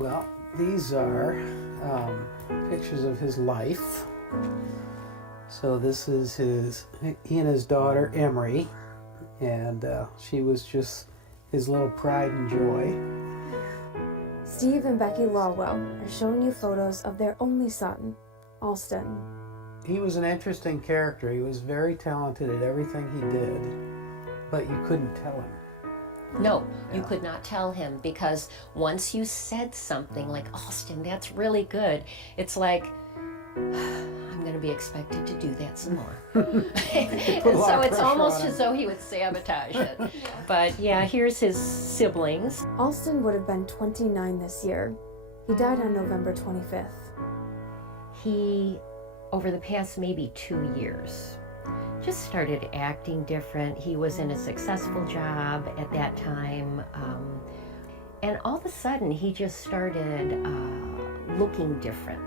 Well, these are pictures of his life. So this is he and his daughter Emery, and she was just his little pride and joy. Steve and Becky Lawwell are showing you photos of their only son, Allston. He was an interesting character. He was very talented at everything he did, but you couldn't tell him. No, you could not tell him, because once you said something like, Allston, that's really good, it's like, I'm going to be expected to do that some more. And so it's almost as though he would sabotage it. But yeah, here's his siblings. Allston would have been 29 this year. He died on November 25th. He, over the past maybe 2 years, just started acting different. He was in a successful job at that time. And all of a sudden, he just started looking different,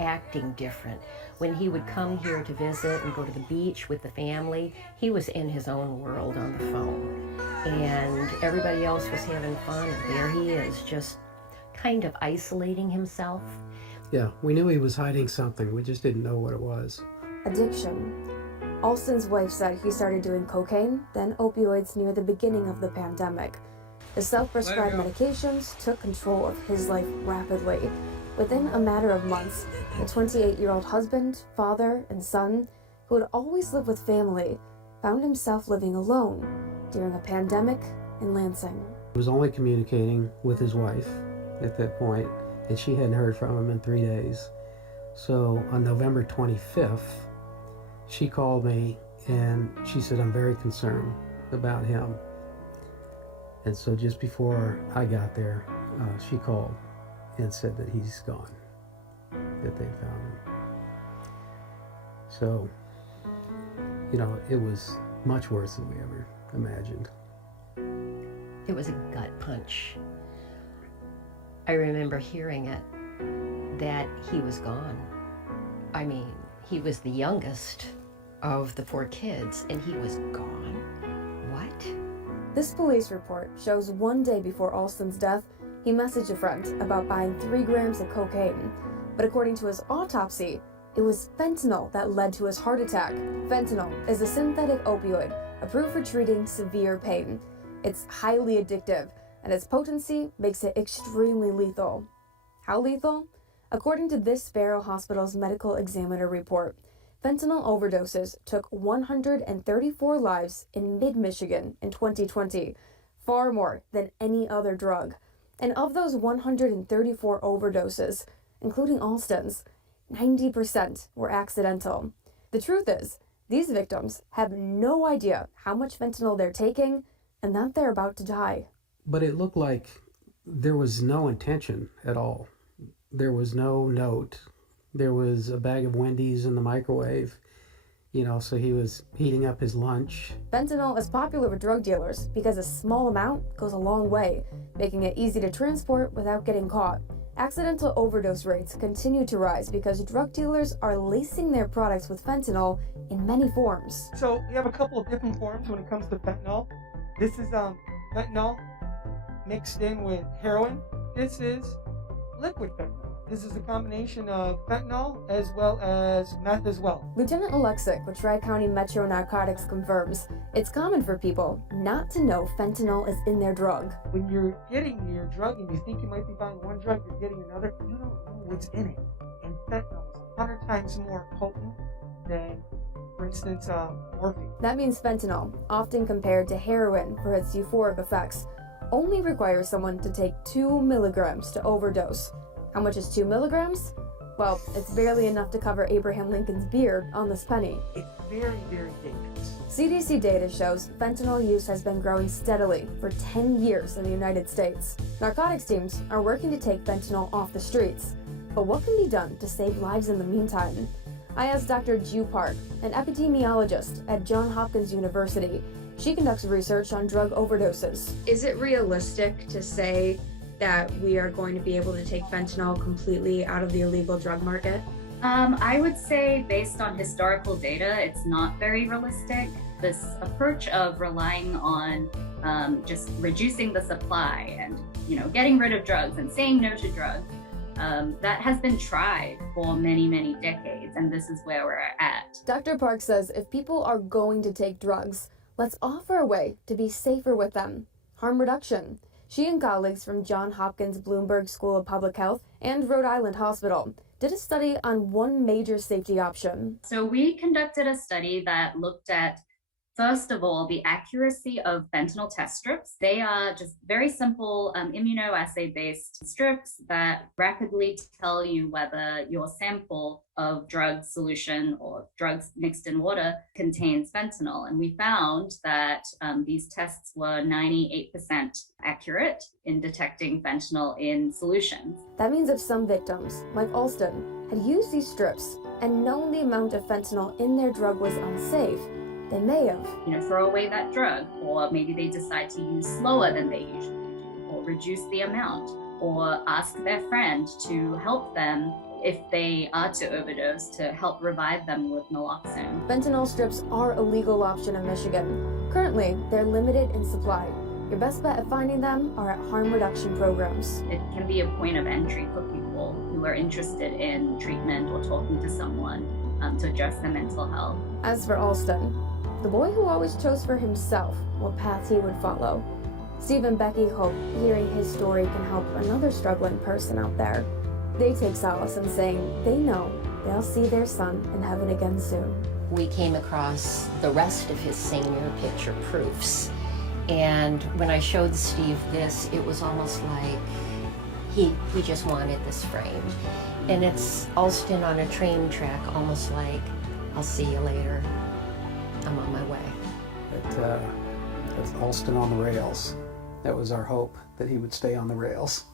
acting different. When he would come here to visit and go to the beach with the family, he was in his own world on the phone. And everybody else was having fun, and there he is, just kind of isolating himself. Yeah, we knew he was hiding something. We just didn't know what it was. Addiction. Allston's wife said he started doing cocaine, then opioids near the beginning of the pandemic. The self-prescribed medications took control of his life rapidly. Within a matter of months, the 28-year-old husband, father, and son, who had always lived with family, found himself living alone during a pandemic in Lansing. He was only communicating with his wife at that point, and she hadn't heard from him in 3 days. So on November 25th, she called me and she said, I'm very concerned about him. And so just before I got there, she called and said that he's gone, that they found him. So, you know, it was much worse than we ever imagined. It was a gut punch. I remember hearing it, that he was gone. I mean, he was the youngest of the 4 kids, and he was gone. What? This police report shows one day before Allston's death, he messaged a friend about buying 3 grams of cocaine. But according to his autopsy, it was fentanyl that led to his heart attack. Fentanyl is a synthetic opioid approved for treating severe pain. It's highly addictive, and its potency makes it extremely lethal. How lethal? According to this Sparrow Hospital's medical examiner report, fentanyl overdoses took 134 lives in mid-Michigan in 2020, far more than any other drug. And of those 134 overdoses, including Allston's, 90% were accidental. The truth is, these victims have no idea how much fentanyl they're taking and that they're about to die. But it looked like there was no intention at all. There was no note. There was a bag of Wendy's in the microwave, you know, so he was heating up his lunch. Fentanyl is popular with drug dealers because a small amount goes a long way, making it easy to transport without getting caught. Accidental overdose rates continue to rise because drug dealers are lacing their products with fentanyl in many forms. So we have a couple of different forms when it comes to fentanyl. This is fentanyl mixed in with heroin. This is liquid fentanyl. This is a combination of fentanyl as well as meth as well. Lieutenant Alexic with Tri-County Metro Narcotics confirms it's common for people not to know fentanyl is in their drug. When you're getting your drug and you think you might be buying one drug, you're getting another, you don't know what's in it. And fentanyl is 100 times more potent than, for instance, morphine. That means fentanyl, often compared to heroin for its euphoric effects, only requires someone to take 2 milligrams to overdose. How much is 2 milligrams? Well, it's barely enough to cover Abraham Lincoln's beard on this penny. It's very, very dangerous. CDC data shows fentanyl use has been growing steadily for 10 years in the United States. Narcotics teams are working to take fentanyl off the streets. But what can be done to save lives in the meantime? I asked Dr. Ju Park, an epidemiologist at Johns Hopkins University. She conducts research on drug overdoses. Is it realistic to say that we are going to be able to take fentanyl completely out of the illegal drug market? I would say based on historical data, it's not very realistic. This approach of relying on just reducing the supply and, getting rid of drugs and saying no to drugs. That has been tried for many, many decades, and this is where we're at. Dr. Park says if people are going to take drugs, let's offer a way to be safer with them. Harm reduction. She and colleagues from Johns Hopkins Bloomberg School of Public Health and Rhode Island Hospital did a study on one major safety option. So we conducted a study that looked at, first of all, the accuracy of fentanyl test strips. They are just very simple immunoassay-based strips that rapidly tell you whether your sample of drug solution or drugs mixed in water contains fentanyl. And we found that these tests were 98% accurate in detecting fentanyl in solutions. That means if some victims, like Allston, had used these strips and known the amount of fentanyl in their drug was unsafe, they may have, throw away that drug, or maybe they decide to use slower than they usually do, or reduce the amount, or ask their friend to help them if they are to overdose, to help revive them with naloxone. Fentanyl strips are a legal option in Michigan. Currently, they're limited in supply. Your best bet at finding them are at harm reduction programs. It can be a point of entry for people who are interested in treatment or talking to someone to address their mental health. As for Allston, the boy who always chose for himself what path he would follow, Steve and Becky hope hearing his story can help another struggling person out there. They take solace in saying they know they'll see their son in heaven again soon. We came across the rest of his senior picture proofs, and when I showed Steve this, it was almost like he just wanted this framed. And it's Allston on a train track, almost like, I'll see you later. I'm on my way. That's Allston on the rails. That was our hope, that he would stay on the rails.